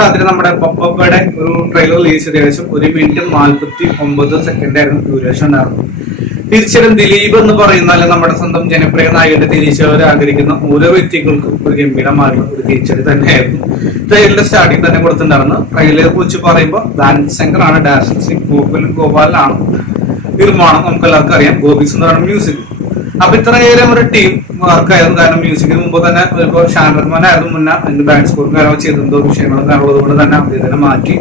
കാത്തിരി നമ്മുടെ പപ്പയുടെ ഒരു ട്രെയിലർ റിലീസ് ചെയ്ത ഏകദേശം 1:49 ആയിരുന്നു ഡ്യൂറേഷൻ ഉണ്ടായിരുന്നു. തീർച്ചയായിട്ടും ദിലീപ് എന്ന് പറയുന്ന അല്ലെങ്കിൽ നമ്മുടെ സ്വന്തം ജനപ്രിയ നായകന്റെ തിരിച്ചവർ ആഗ്രഹിക്കുന്ന ഓരോ വ്യക്തികൾക്കും ഒരു ഗംഭീരമായിട്ടുള്ള ഒരു തിരിച്ചടി തന്നെയായിരുന്നു ട്രെയിലറിന്റെ സ്റ്റാർട്ടിങ് തന്നെ കൊടുത്തിട്ടുണ്ടായിരുന്നു. ട്രെയിലറെ കുറിച്ച് പറയുമ്പോൾ ധാൻശങ്കർ ആണ് ഡയറക്ഷൻ, ശ്രീ ഗോപാലനാണ് നിർമ്മാണം, നമുക്ക് എല്ലാവർക്കും അറിയാം. ഗോപി സുന്ദറാണ് മ്യൂസിക്. അപ്പൊ ഇത്രയേറെ ഒരു ടീം വർക്കായിരുന്നു. കാരണം മ്യൂസിക്കിന് മുമ്പ് തന്നെ ഇപ്പോൾ ഷാൻ റഹ്മാൻ ആയിരുന്നു മുന്നേ അതിന്റെ ബാക്ക് സ്കോറും കാര്യങ്ങളും ചെയ്തെന്തോ വിഷയങ്ങളും കാര്യമുള്ളത് കൊണ്ട് തന്നെ അദ്ദേഹത്തിനെ മാറ്റി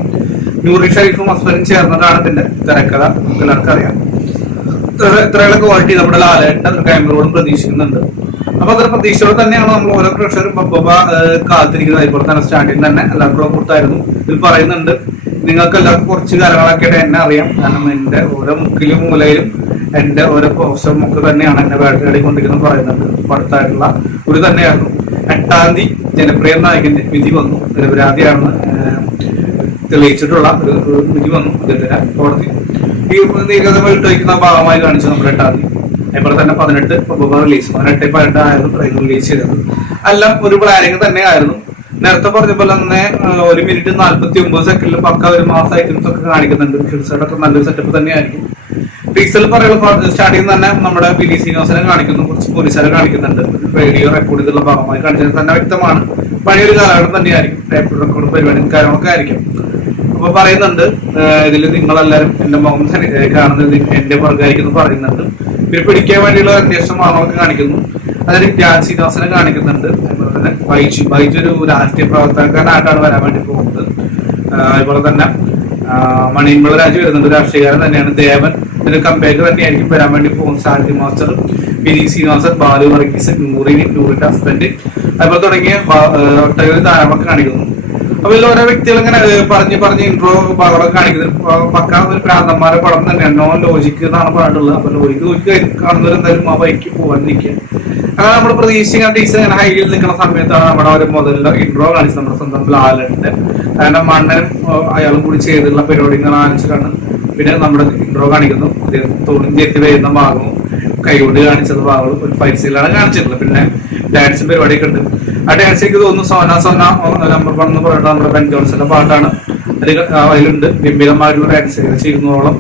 നൂറി ഷരീഫും ഹസ്ബൻഡും ചേർന്നതാണ് ഇതിന്റെ തിരക്കഥ, നമുക്ക് എല്ലാവർക്കും അറിയാം. ഇത്രയുള്ള ക്വാളിറ്റി നമ്മുടെ ലാലേട്ടൻ ഒരു ക്യാമറയോടും പ്രതീക്ഷിക്കുന്നുണ്ട്. അപ്പൊ അത്ര പ്രതീക്ഷയോടെ തന്നെയാണ് നമ്മൾ ഓരോ പ്രഷറും കാത്തിരിക്കുന്നത്. അതുപോലെ തന്നെ സ്റ്റാർട്ടിങ് തന്നെ എല്ലാവർക്കും കൊടുത്തായിരുന്നു. ഇതിൽ പറയുന്നുണ്ട്, നിങ്ങൾക്ക് എല്ലാവർക്കും കുറച്ച് കാര്യങ്ങളൊക്കെ എന്നെ അറിയാം. കാരണം എന്റെ ഓരോ മുക്കിലും മൂലയിലും എന്റെ ഓരോ പോസ്റ്ററും ഒക്കെ തന്നെയാണ് എന്നെ വേട്ടയാടിക്കൊണ്ടിരിക്കുന്നത് പറയുന്നുണ്ട്. അടുത്തായിട്ടുള്ള ഒരു തന്നെയായിരുന്നു 8-ാം തീയതി ജനപ്രിയ നായകന്റെ വിധി വന്നു. നിരപരാധിയാണെന്ന് തെളിയിച്ചിട്ടുള്ള ഒരു വിധി വന്നു അദ്ദേഹത്തിന് കോടതി. ഈ നീക്കത വിട്ടുവയ്ക്കുന്ന ഭാഗമായി കാണിച്ചു നമ്മുടെ 8-ാം തീയതി. അതുപോലെ തന്നെ 18 റിലീസ് 18 ആയിരുന്നു ട്രെയിലർ റിലീസ് ചെയ്തത്. എല്ലാം ഒരു പ്ലാനിങ് തന്നെയായിരുന്നു. നേരത്തെ പറഞ്ഞ പോലെ തന്നെ 1:49 പക്ക ഒരു മാസം ഐറ്റംസ് ഒക്കെ കാണിക്കുന്നുണ്ട്. ഹിൽസൈഡൊക്കെ നല്ലൊരു സെറ്റപ്പ് തന്നെയായിരിക്കും. ടീസറിൽ പറയുന്ന സ്റ്റാർട്ടിങ് തന്നെ നമ്മുടെ വിനി ശ്രീനിവാസനെ കാണിക്കുന്നു, കുറച്ച് പോലീസുകാരെ കാണിക്കുന്നുണ്ട്. റേഡിയോ റെക്കോർഡ് ചെയ്തുള്ള ഭാഗമായി കാണിച്ചത് തന്നെ വ്യക്തമാണ്. പഴയൊരു കാലഘട്ടം തന്നെയായിരിക്കും. ടേപ്പ് റെക്കോർഡ് പരിപാടിയും കാര്യങ്ങളൊക്കെ ആയിരിക്കും. അപ്പൊ പറയുന്നുണ്ട്, ഇതിൽ നിങ്ങളെല്ലാരും എന്റെ മുഖം കാണുന്നത് എന്റെ പുറകായിരിക്കും പറയുന്നുണ്ട്. പിന്നെ പിടിക്കാൻ വേണ്ടിയുള്ള അന്വേഷണ മാർഗങ്ങളൊക്കെ കാണിക്കുന്നു. അതിന് ധ്യാൻ ശ്രീനിവാസനെ കാണിക്കുന്നുണ്ട്. അതുപോലെ തന്നെ ബൈജു ഒരു രാഷ്ട്രീയ പ്രവർത്തകനായിട്ടാണ് വരാൻ വേണ്ടി പോകുന്നത്. അതുപോലെ തന്നെ മണിയമ്പള രാജു വരുന്നുണ്ട്, രാഷ്ട്രീയക്കാരൻ തന്നെയാണ്. ദേവൻ ഇതിന് കമ്പയർ തന്നെയായിരിക്കും വരാൻ വേണ്ടി പോകുന്നത്. സാരഥി മാസ്റ്റർ, വിനി ശ്രീനിവാസൻ, ബാലു വർഗീസ്, നൂറിന്റെ ഹസ്ബൻഡ്, അതുപോലെ തുടങ്ങിയ ഒട്ടേറെ താരങ്ങളൊക്കെ കാണിക്കുന്നു. അപ്പൊ ഇതിൽ ഓരോ വ്യക്തികൾ ഇങ്ങനെ പറഞ്ഞ് ഇൻട്രോ ഭാഗങ്ങളൊക്കെ കാണിക്കുന്നത് പക്ക ഒരു പ്രാന്തന്മാരുടെ പടം തന്നെയാണ്. നോ ലോജിക്ക് എന്നാണ് പറഞ്ഞിട്ടുള്ളത്. അപ്പൊ ലോജിക്ക് കാണുന്നവർ എന്തായാലും ആ ബൈക്ക് പോകാണ്ടിരിക്കുക. അങ്ങനെ നമ്മൾ പ്രതീക്ഷിക്കുന്ന ടീച്ചർ ഇങ്ങനെ ഹൈയിൽ നിൽക്കുന്ന സമയത്താണ് നമ്മുടെ ഒരു മുതലുള്ള ഇൻട്രോ കാണിച്ചത് നമ്മുടെ സ്വന്തം ലാലുണ്ട്. കാരണം മണ്ണനും അയാളും കൂടി ചെയ്തിട്ടുള്ള പരിപാടികൾ കാണിച്ചിട്ടാണ്. പിന്നെ നമ്മുടെ ഇൻട്രോ കാണിക്കുന്നു, തോണി ചെത്തി വരുന്ന ഭാഗവും കൈകൊണ്ട് കാണിച്ചത് ഭാഗങ്ങളും ഒരു ഫൈറ്റ്സിലാണ് കാണിച്ചിട്ടുള്ളത്. പിന്നെ ഡാൻസും പരിപാടിയൊക്കെ ഉണ്ട്. ആ ഡാൻസ് എനിക്ക് തോന്നുന്നു സോന നമ്പർ 1 എന്ന് പറഞ്ഞിട്ട് നമ്മുടെ ബെൻ ജോൺസന്റെ പാട്ടാണ്. അതിലുണ്ട് ഗംഭീരമായിട്ടുള്ള ഡാൻസ്. 200ഓളം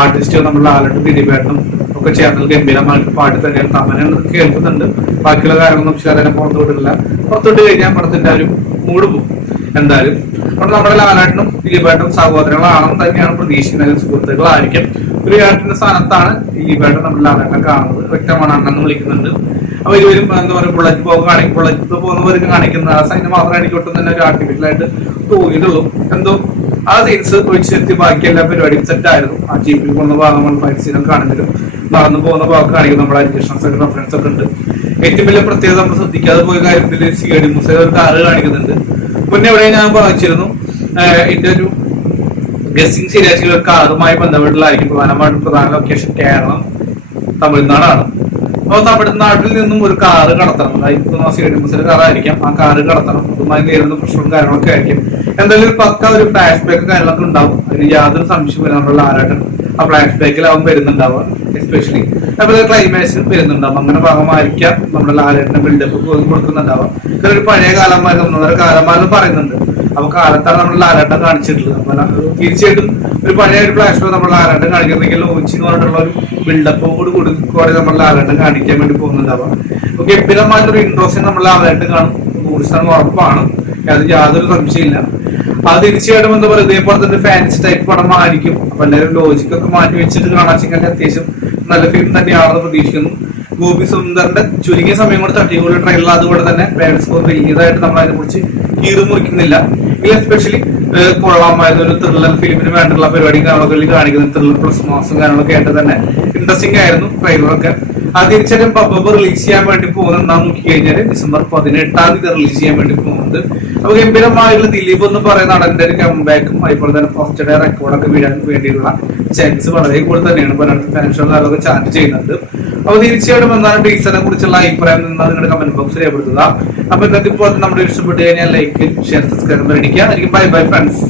ആർട്ടിസ്റ്റുകൾ നമ്മുടെ ലാലട്ടും ദിലീപേട്ടനും ഒക്കെ ചേർന്ന് ഗംഭീരമായിട്ട് പാട്ട് തന്നെയാണ്. തമന കേൾക്കുന്നുണ്ട്. ബാക്കിയുള്ള കാര്യങ്ങളൊന്നും പക്ഷേ അതിനെ പുറത്തുവിട്ടില്ല. പുറത്തുവിട്ട് കഴിഞ്ഞാൽ പടത്തിന്റെ ഒരു മൂഡ് പോകും എന്തായാലും. അപ്പോൾ നമ്മുടെ ലാലേട്ടനും ദിലീപേട്ടനും സഹോദരങ്ങളാണെന്ന് തന്നെയാണ് പ്രതീക്ഷിക്കുന്നത്. സുഹൃത്തുക്കളായിരിക്കും. ഒരു ഏട്ടന്റെ സ്ഥാനത്താണ് ദിലീപേട്ടൻ നമ്മുടെ ലാലേട്ടനെ കാണുന്നത്. വ്യക്തമാണ്, അണ്ണെന്ന് വിളിക്കുന്നുണ്ട്. അപ്പൊ ഇരുവരും എന്താ പറയുക ബുള്ളറ്റ് പോകുന്നവർക്ക് കാണിക്കുന്ന ആ സൈന് മാത്രമേ എനിക്ക് ഒട്ടും തന്നെ ഒരു ആർട്ടിഫിഷ്യലായിട്ട് തോന്നിയിട്ടുള്ളൂ. എന്തോ ആ സീൻസ് ഒഴിച്ചെത്തി ബാക്കി എല്ലാ പരിപാടിയും സെറ്റ് ആയിരുന്നു. ആ ജീപ്പിൽ പോകുന്ന ഭാഗങ്ങൾ ഫൈറ്റ് സീനൊക്കെ ആണെങ്കിലും നടന്നു പോകുന്ന ഭാഗം കാണിക്കും. നമ്മുടെ അഡ്ജസ്റ്റൻസ് ഒക്കെ റെഫറൻസ് ഒക്കെ ഉണ്ട്. ഏറ്റവും വലിയ പ്രത്യേകത നമ്മൾ ശ്രദ്ധിക്കാതെ പോയ കാര്യത്തിൽ CID മൂസ ഒരു കാറ് കാണിക്കുന്നുണ്ട്. മുന്നേ എവിടെ ഞാൻ വായിച്ചിരുന്നു, എന്റെ ഒരു ഗസ്സിംഗ് ശരിയാക്കി കാറുമായി ബന്ധപ്പെട്ടുള്ളതായിരിക്കും. പ്രധാന ലൊക്കേഷൻ കേരളം, തമിഴ്നാടാണ്. അപ്പോൾ തമിഴ്നാട്ടിൽ നിന്നും ഒരു കാറ് കടത്തണം. അതായത് CID മൂസയുടെ കാറായിരിക്കാം. ആ കാറ് കടത്തണം. അതുമായി നേരിടുന്ന പ്രശ്നവും കാര്യങ്ങളൊക്കെ ആയിരിക്കും. എന്തായാലും ഒരു പക്ക ഒരു ഫ്ലാഷ് ബാക്ക് കാര്യങ്ങളൊക്കെ ഉണ്ടാവും. അതിന് യാതൊരു സംശയം വരാനുള്ള ആരാട്ടം ആ ഫ്ലാഷ് ബാക്കിലാവും വരുന്നുണ്ടാവുക. എസ്പെഷ്യലി അതുപോലെ ക്ലൈമാക്സിൽ വരുന്നുണ്ടാവും. അങ്ങനെ ഭാഗമായിരിക്കാം നമ്മുടെ ലാലേട്ടന്റെ ബിൽഡപ്പ് കൊടുക്കുന്നുണ്ടാവാം. കാരണം ഒരു പഴയ കാലന്മാരും 1.5 കാലന്മാരും പറയുന്നുണ്ട്. അപ്പൊ കാലത്താണ് നമ്മൾ ലാലേട്ടൻ കാണിച്ചിട്ടുള്ളത്. അപ്പൊ തീർച്ചയായിട്ടും ഒരു പഴയ ഒരു ഫ്ലാഷ് ബാക്ക് നമ്മൾ ലാലേട്ടൻ കാണിക്കുന്നെങ്കിൽ ലോഞ്ച് എന്ന് പറഞ്ഞിട്ടുള്ള ഒരു ബിൽഡപ്പോട് കൂടി നമ്മൾ ലാലേട്ടൻ കാണിക്കാൻ വേണ്ടി പോകുന്നുണ്ടാവാം. ഓക്കെ, ഗംഭീരമായിട്ടൊരു ഇൻട്രോഷൻ നമ്മൾ ലാലേട്ടൻ കാണും. 100% ഉറപ്പാണ്. അത് യാതൊരു സംശയമില്ല. അത് തീർച്ചയായിട്ടും എന്താ പറയുക ഇതേപോലെ തന്നെ ഫാൻസി ടൈപ്പ് പടമായിരിക്കും. അപ്പൊ എല്ലാവരും ലോജിക്കൊക്കെ മാറ്റി വെച്ചിട്ട് കാണാൻ അത്യാവശ്യം നല്ല ഫിലിം തന്നെയാണെന്ന് പ്രതീക്ഷിക്കുന്നു. ഗോപി സുന്ദറിന്റെ ചുരുങ്ങിയ സമയം കൊണ്ട് തട്ടിക്കൂടി ട്രെയിലർ അതുകൊണ്ട് തന്നെ ബാഡ് സ്കോർ വലിയതായിട്ട് നമ്മൾ അതിനെ കുറിച്ച് മുറിക്കുന്നില്ല. ഇതിൽ എസ്പെഷ്യലി കൊള്ളാമായിരുന്ന ഒരു ത്രില്ലർ ഫിലിമിന് വേണ്ടിയുള്ള പരിപാടിയും കാര്യങ്ങളൊക്കെ കാണിക്കുന്നത് ത്രില്ലർ പ്ലസ് മാസം കാര്യങ്ങളൊക്കെ ആയിട്ട് തന്നെ ഇൻട്രസ്റ്റിംഗ് ആയിരുന്നു ട്രെയിലറൊക്കെ. അത് തിരിച്ചും പബ്ബ് റിലീസ് ചെയ്യാൻ വേണ്ടി പോകുന്നത് എന്താ നോക്കി കഴിഞ്ഞാൽ December 18-ാം തീയതി റിലീസ് ചെയ്യാൻ വേണ്ടി പോകുന്നത്. അപ്പൊ ഗംഭീരമായിട്ടുള്ള ദിലീപ് എന്ന് പറയുന്ന നടന്റെ ഒരു കംബാക്കും അതുപോലെ തന്നെ ഫസ്റ്റ് ഡേ റെക്കോർഡൊക്കെ വീഴാൻ വേണ്ടിയുള്ള ചാൻസ് വളരെ കൂടുതൽ തന്നെയാണ്. പലയിടത്തും ഫിനാൻഷ്യൽ കാര്യങ്ങളൊക്കെ ചാറ്റ് ചെയ്യുന്നുണ്ട്. അപ്പൊ തീർച്ചയായിട്ടും എന്താണ് ടീച്ചറിനെ കുറിച്ചുള്ള അഭിപ്രായം നിന്നാൽ നിങ്ങളുടെ കമന്റ് ബോക്സിൽ രേഖപ്പെടുത്തുക. അപ്പൊ ഇന്നത്തെ ഇപ്പോൾ നമ്മുടെ ഇഷ്ടപ്പെട്ട് കഴിഞ്ഞാൽ ലൈക്ക്, ഷെയർ, സബ്സ്ക്രൈബ് അടിക്കുക. എനിക്ക് ബൈ ഫ്രണ്ട്സ്.